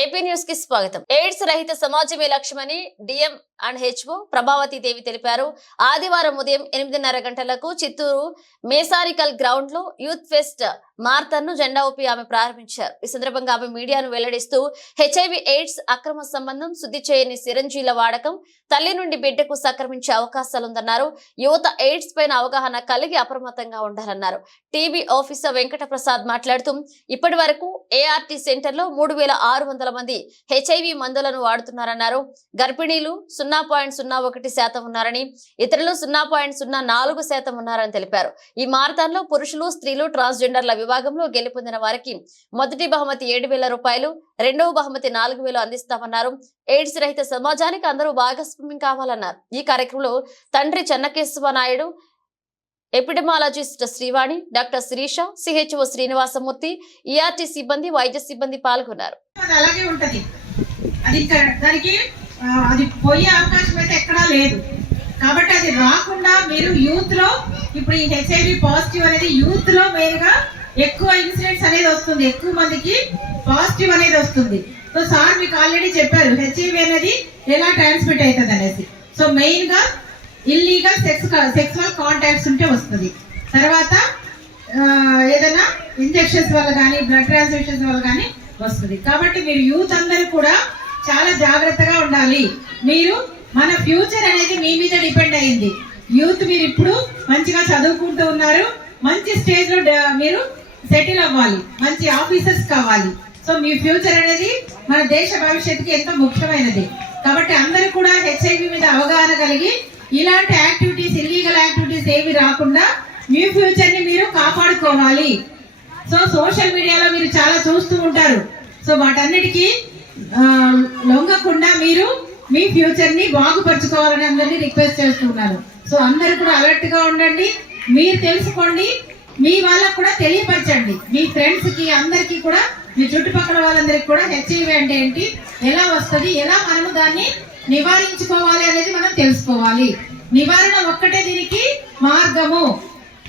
AP news కి స్వాగతం. AIDS రహిత సమాజమే లక్ష్యమని డిఎం అండ్ హెచ్ఓ ప్రభావతి దేవి తెలిపారు. ఆదివారం ఉదయం 8:30 గంటలకు చిత్తూరు మేసారికల్ గ్రౌండ్ లో యూత్ ఫెస్ట్ మారథాన్ ను జెండా ఊపి ఆమె ప్రారంభించారు. ఈ సందర్భంగా ఆమె మీడియాను వెల్లడిస్తూ హెచ్ఐవి ఎయిడ్స్ అక్రమ సంబంధం, శుద్ధి చేయని సిరంజీల వాడకం తల్లి నుండి బిడ్డకు సంక్రమించే అవకాశాలుందన్నారు. యువత ఎయిడ్స్ పైన అవగాహన కలిగి అప్రమత్తంగా ఉండాలన్నారు. టీబీ ఆఫీసర్ వెంకట ప్రసాద్ మాట్లాడుతూ ఇప్పటి వరకు ఏఆర్టీ సెంటర్ లో 3600 మంది హెచ్ఐవి మందులను వాడుతున్నారన్నారు. గర్భిణీలు 0.01% ఉన్నారని, ఇతరులు 0.04% ఉన్నారని తెలిపారు. ఈ మారథాన్ లో పురుషులు, స్త్రీలు, ట్రాన్స్జెండర్ల విభాగంలో గెలుపొందిన వారికి మొదటి బహుమతి 7,000 రూపాయలు, రెండవ బహుమతి 4,000 అందిస్తామన్నారు. ఎయిడ్స్ రహిత సమాజానికి అందరూ భాగస్వామ్యం కావాలన్నారు. ఈ కార్యక్రమంలో తండ్రి Chennakesava Naidu, epidemiologist Srivani, doctor Sirisha, CHO Srinivasamurthy, ERT సిబ్బంది, వైద్య సిబ్బంది పాల్గొన్నారు. అలాగే ఉంటది, అది పోయే అవకాశం అయితే ఎక్కడా లేదు. కాబట్టి అది రాకుండా మీరు యూత్ లో, ఇప్పుడు ఈ హెచ్ఐవి పాజిటివ్ అనేది యూత్ లో మెయిన్గా ఎక్కువ ఇన్సిడెంట్స్ అనేది వస్తుంది, ఎక్కువ మందికి పాజిటివ్ అనేది వస్తుంది. సో సార్ మీకు ఆల్రెడీ చెప్పారు హెచ్ఐవి అనేది ఎలా ట్రాన్స్మిట్ అవుతుంది అనేసి. సో మెయిన్ గా ఇల్లీగల్ సెక్సువల్ కాంటాక్ట్స్ ఉంటే వస్తుంది. తర్వాత ఏదైనా ఇంజెక్షన్స్ వల్ల కానీ, బ్లడ్ ట్రాన్స్ఫ్యూషన్స్ వల్ల కానీ వస్తుంది. కాబట్టి మీరు యూత్ అందరూ కూడా చాలా జాగ్రత్తగా ఉండాలి. మీరు మన ఫ్యూచర్ అనేది మీ మీద డిపెండ్ అయింది. యూత్ మీరు ఇప్పుడు మంచిగా చదువుకుంటూ ఉన్నారు, మంచి స్టేజ్ లో మీరు సెటిల్ అవ్వాలి, మంచి ఆఫీసర్స్ కావాలి. సో మీ ఫ్యూచర్ అనేది మన దేశ భవిష్యత్తుకి ఎంతో ముఖ్యమైనది. కాబట్టి అందరూ కూడా హెచ్ఐవి మీద అవగాహన కలిగి ఇలాంటి యాక్టివిటీస్, ఇల్లీగల్ యాక్టివిటీస్ ఏవి రాకుండా మీ ఫ్యూచర్ ని మీరు కాపాడుకోవాలి. సో సోషల్ మీడియాలో మీరు చాలా చూస్తూ ఉంటారు. సో వాటన్నిటికీ లొంగకుండా మీరు మీ ఫ్యూచర్ ని బాగుపరచుకోవాలని అందరినీ రిక్వెస్ట్ చేస్తున్నాను. సో అందరూ కూడా అలర్ట్ గా ఉండండి, మీరు తెలుసుకోండి, మీ వాళ్ళకు కూడా తెలియపరచండి. మీ ఫ్రెండ్స్ కి అందరికీ కూడా, మీ చుట్టుపక్కల వాళ్ళందరికీ కూడా హెచ్ఐవి అంటే ఏంటి, ఎలా వస్తుంది, ఎలా మనము దాన్ని నివారించుకోవాలి అనేది మనం తెలుసుకోవాలి. నివారణ ఒక్కటే దీనికి మార్గము.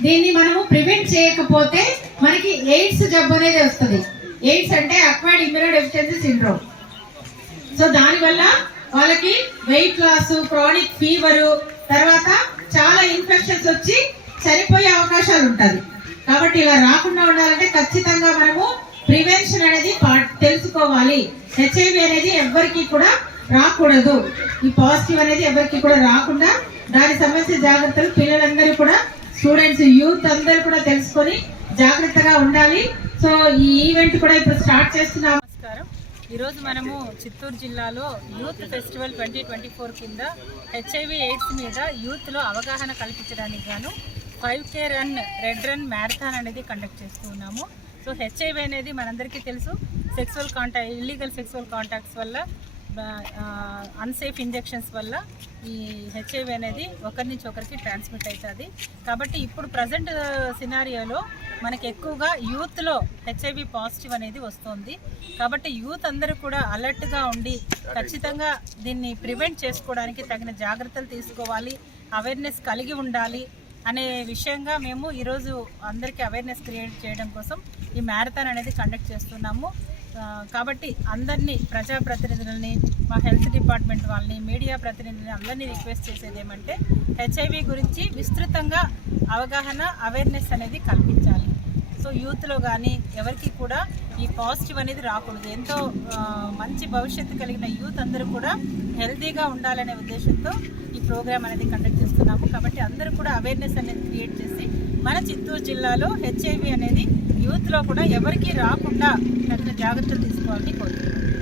దీన్ని మనము ప్రివెంట్ చేయకపోతే మనకి ఎయిడ్స్ జబ్బు అనేది వస్తుంది. ఎయిడ్స్ అంటే అక్వైర్డ్ ఇమ్యూనోడెఫిషియన్సీ సిండ్రోమ్. సో దానివల్ల వాళ్ళకి వెయిట్ లాస్, క్రానిక్ ఫీవర్, తర్వాత చాలా ఇన్ఫెక్షన్స్ వచ్చి చనిపోయే అవకాశాలు ఉంటుంది. కాబట్టి ఇలా రాకుండా ఉండాలంటే ఖచ్చితంగా మనము ప్రివెన్షన్ అనేది తెలుసుకోవాలి. హెచ్ఐవి అనేది ఎవరికి కూడా రాకూడదు, ఈ పాజిటివ్ అనేది ఎవరికి కూడా రాకుండా దానికి సంబంధించిన జాగ్రత్తలు పిల్లలందరూ కూడా, స్టూడెంట్స్, యూత్ అందరూ కూడా తెలుసుకొని జాగ్రత్తగా ఉండాలి. సో ఈ ఈవెంట్ కూడా ఇప్పుడు స్టార్ట్ చేస్తున్నాము. నమస్కారం. ఈరోజు మనము చిత్తూరు జిల్లాలో యూత్ ఫెస్టివల్ 2024 కింద హెచ్ఐవి ఎయిడ్స్ మీద యూత్లో అవగాహన కల్పించడానికి గాను 5K run, red run marathon అనేది కండక్ట్ చేస్తూ ఉన్నాము. సో హెచ్ఐవి అనేది మనందరికీ తెలుసు, ఇల్లీగల్ సెక్సువల్ కాంటాక్ట్స్ వల్ల, అన్సేఫ్ ఇంజెక్షన్స్ వల్ల ఈ హెచ్ఐవి అనేది ఒకరి నుంచి ఒకరికి ట్రాన్స్మిట్ అవుతుంది. కాబట్టి ఇప్పుడు ప్రజెంట్ సినారియోలో మనకి ఎక్కువగా యూత్లో హెచ్ఐవి పాజిటివ్ అనేది వస్తుంది. కాబట్టి యూత్ అందరూ కూడా అలర్ట్గా ఉండి ఖచ్చితంగా దీన్ని ప్రివెంట్ చేసుకోవడానికి తగిన జాగ్రత్తలు తీసుకోవాలి, అవేర్నెస్ కలిగి ఉండాలి అనే విషయంగా మేము ఈరోజు అందరికీ అవేర్నెస్ క్రియేట్ చేయడం కోసం ఈ మ్యారథాన్ అనేది కండక్ట్ చేస్తున్నాము. కాబట్టి అందరినీ, ప్రజాప్రతినిధులని, మా హెల్త్ డిపార్ట్మెంట్ వాళ్ళని, మీడియా ప్రతినిధులని అందరినీ రిక్వెస్ట్ చేసేది ఏమంటే హెచ్ఐవి గురించి విస్తృతంగా అవగాహన, అవేర్నెస్ అనేది కల్పించాలి. సో యూత్లో కానీ ఎవరికి కూడా ఈ పాజిటివ్ అనేది రాకూడదు. ఎంతో మంచి భవిష్యత్తు కలిగిన యూత్ అందరూ కూడా హెల్తీగా ఉండాలనే ఉద్దేశంతో ఈ ప్రోగ్రామ్ అనేది కండక్ట్ చేస్తున్నాము. కాబట్టి అందరూ కూడా అవేర్నెస్ అనేది క్రియేట్ చేసి మన చిత్తూరు జిల్లాలో హెచ్ఐవి అనేది యూత్లో కూడా ఎవరికి రాకుండా తగిన జాగ్రత్తలు తీసుకోవాలని కోరుతున్నాను.